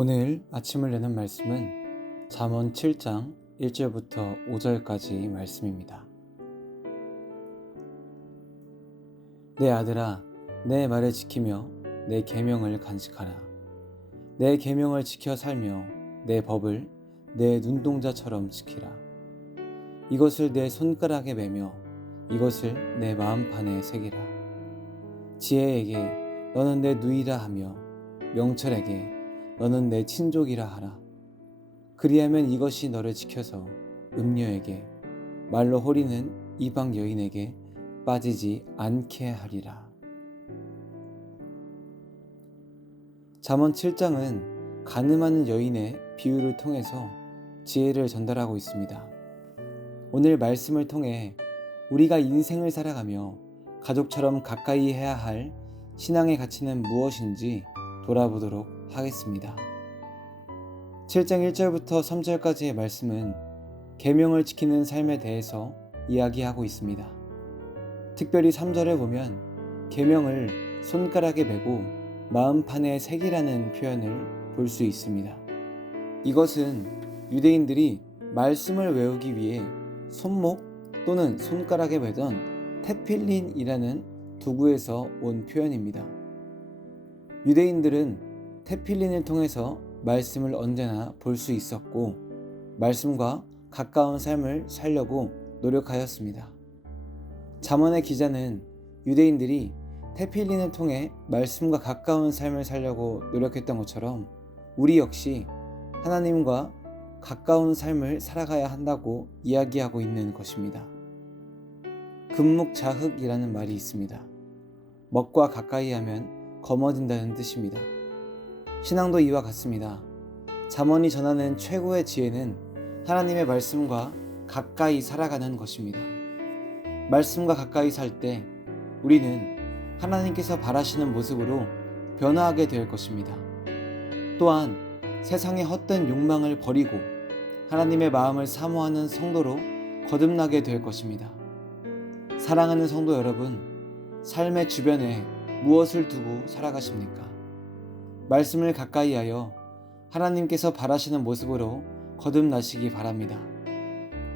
오늘 아침을 여는 말씀은 잠언 7장 1절부터 5절까지 말씀입니다. 내 아들아, 내 말을 지키며 내 계명을 간직하라. 내 계명을 지켜 살며 내 법을 내 눈동자처럼 지키라. 이것을 내 손가락에 매며 이것을 내 마음판에 새기라. 지혜에게 너는 내 누이라 하며 명철에게 너는 내 친족이라 하라. 그리하면 이것이 너를 지켜서 음녀에게 말로 호리는 이방 여인에게 빠지지 않게 하리라. 잠언 7장은 간음하는 여인의 비유를 통해서 지혜를 전달하고 있습니다. 오늘 말씀을 통해 우리가 인생을 살아가며 가족처럼 가까이 해야 할 신앙의 가치는 무엇인지 돌아보도록 하겠습니다. 7장 1절부터 3절까지의 말씀은 계명을 지키는 삶에 대해서 이야기하고 있습니다. 특별히 3절을 보면 계명을 손가락에 메고 마음판에 새기라는 표현을 볼 수 있습니다. 이것은 유대인들이 말씀을 외우기 위해 손목 또는 손가락에 매던 테필린이라는 도구에서 온 표현입니다. 유대인들은 테필린을 통해서 말씀을 언제나 볼 수 있었고 말씀과 가까운 삶을 살려고 노력하였습니다. 잠언의 기자는 유대인들이 테필린을 통해 말씀과 가까운 삶을 살려고 노력했던 것처럼 우리 역시 하나님과 가까운 삶을 살아가야 한다고 이야기하고 있는 것입니다. 금묵자흑이라는 말이 있습니다. 먹과 가까이 하면 검어진다는 뜻입니다. 신앙도 이와 같습니다. 잠언이 전하는 최고의 지혜는 하나님의 말씀과 가까이 살아가는 것입니다. 말씀과 가까이 살 때 우리는 하나님께서 바라시는 모습으로 변화하게 될 것입니다. 또한 세상의 헛된 욕망을 버리고 하나님의 마음을 사모하는 성도로 거듭나게 될 것입니다. 사랑하는 성도 여러분, 삶의 주변에 무엇을 두고 살아가십니까? 말씀을 가까이 하여 하나님께서 바라시는 모습으로 거듭나시기 바랍니다.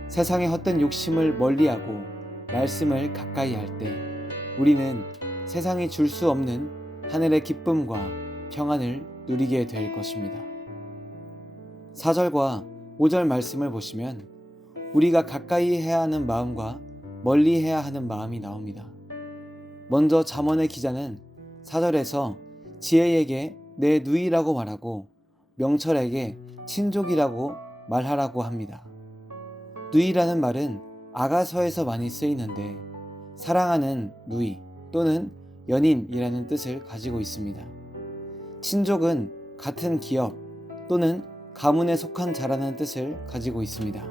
세상의 헛된 욕심을 멀리하고 말씀을 가까이 할 때 우리는 세상이 줄 수 없는 하늘의 기쁨과 평안을 누리게 될 것입니다. 4절과 5절 말씀을 보시면 우리가 가까이 해야 하는 마음과 멀리 해야 하는 마음이 나옵니다. 먼저 잠언의 기자는 4절에서 지혜에게 내 누이라고 말하고 명철에게 친족이라고 말하라고 합니다. 누이라는 말은 아가서에서 많이 쓰이는데 사랑하는 누이 또는 연인이라는 뜻을 가지고 있습니다. 친족은 같은 기업 또는 가문에 속한 자라는 뜻을 가지고 있습니다.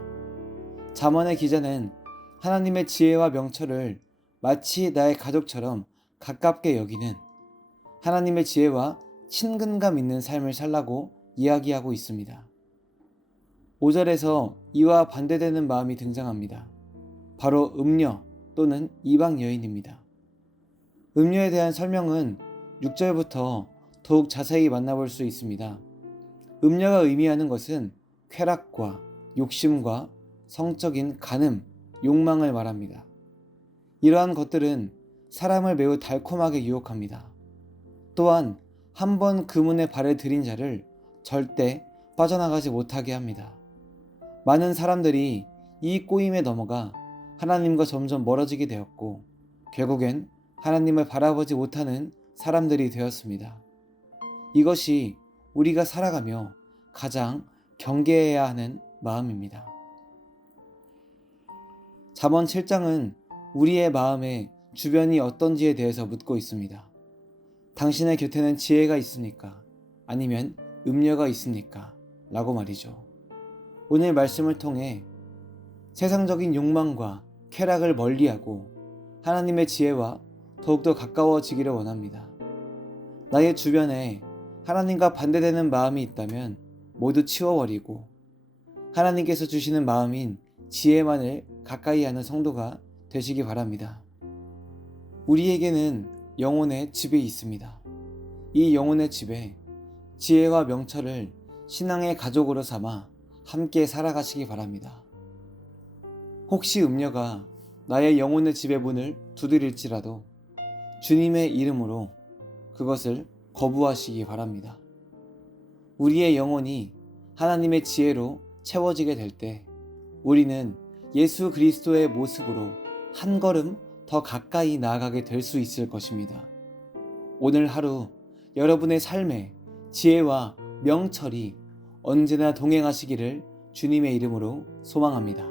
잠언의 기자는 하나님의 지혜와 명철을 마치 나의 가족처럼 가깝게 여기는 하나님의 지혜와 친근감 있는 삶을 살라고 이야기하고 있습니다. 5절에서 이와 반대되는 마음이 등장합니다. 바로 음녀 또는 이방 여인입니다. 음녀에 대한 설명은 6절부터 더욱 자세히 만나볼 수 있습니다. 음녀가 의미하는 것은 쾌락과 욕심과 성적인 간음, 욕망을 말합니다. 이러한 것들은 사람을 매우 달콤하게 유혹합니다. 또한 한 번 그 문에 발을 들인 자를 절대 빠져나가지 못하게 합니다. 많은 사람들이 이 꼬임에 넘어가 하나님과 점점 멀어지게 되었고 결국엔 하나님을 바라보지 못하는 사람들이 되었습니다. 이것이 우리가 살아가며 가장 경계해야 하는 마음입니다. 잠언 7장은 우리의 마음에 주변이 어떤지에 대해서 묻고 있습니다. 당신의 곁에는 지혜가 있습니까? 아니면 음녀가 있습니까? 라고 말이죠. 오늘 말씀을 통해 세상적인 욕망과 쾌락을 멀리하고 하나님의 지혜와 더욱더 가까워지기를 원합니다. 나의 주변에 하나님과 반대되는 마음이 있다면 모두 치워버리고 하나님께서 주시는 마음인 지혜만을 가까이 하는 성도가 되시기 바랍니다. 우리에게는 영혼의 집이 있습니다. 이 영혼의 집에 지혜와 명철을 신앙의 가족으로 삼아 함께 살아가시기 바랍니다. 혹시 음녀가 나의 영혼의 지배문을 두드릴지라도 주님의 이름으로 그것을 거부하시기 바랍니다. 우리의 영혼이 하나님의 지혜로 채워지게 될 때 우리는 예수 그리스도의 모습으로 한 걸음 더 가까이 나아가게 될 수 있을 것입니다. 오늘 하루 여러분의 삶에 지혜와 명철이 언제나 동행하시기를 주님의 이름으로 소망합니다.